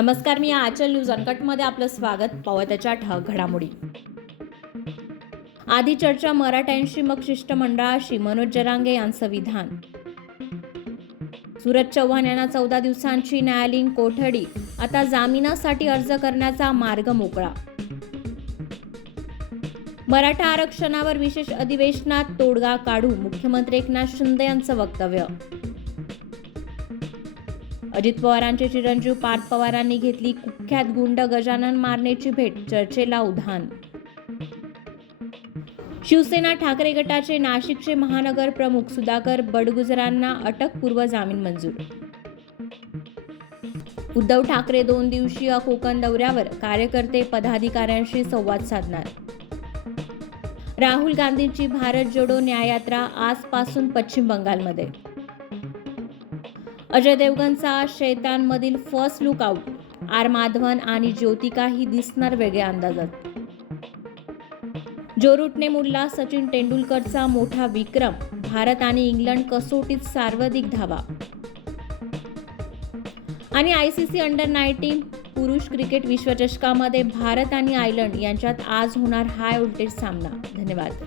नमस्कार, मी आचल न्यूज अनकटमध्ये आपलं स्वागत. पाहूया त्याच्या ठळक घडामोडी. आधी चर्चा मराठ्यांशी मग शिष्टमंडळाशी, मनोज जरांगे यांचं विधान. सूरज चव्हाण यांना 14 दिवसांची न्यायालयीन कोठडी, आता जामिनासाठी अर्ज करण्याचा मार्ग मोकळा. मराठा आरक्षणावर विशेष अधिवेशनात तोडगा काढू, मुख्यमंत्री एकनाथ शिंदे यांचं वक्तव्य. अजित पवारांचे चिरंजीव पार्थ पवारांनी घेतली कुख्यात गुंड गजानन मारनेची भेट, चर्चेला उधाण. शिवसेना ठाकरे गटाचे नाशिकचे महानगर प्रमुख सुधाकर बडगुजरांना अटकपूर्व जामीन मंजूर. उद्धव ठाकरे 2 दिवसीय कोकण दौऱ्यावर, कार्यकर्ते पदाधिकाऱ्यांशी संवाद साधणार. राहुल गांधींची भारत जोडो न्याययात्रा आजपासून पश्चिम बंगालमध्ये. अजय देवगनचा शैतानमधील first look out, R Madhavan आणि ज्योतिकाही दिसणार वेगळ्या अंदाजात. जो रूटने मोडला सचिन तेंडुलकरचा मोठा विक्रम, भारत आणि इंग्लंड कसोटीत सर्वाधिक धावा. आणि ICC अंडर-19 पुरुष क्रिकेट विश्वचषकामध्ये भारत आणि आयर्लंड यांच्यात आज होणार हाय व्होल्टेज सामना. धन्यवाद.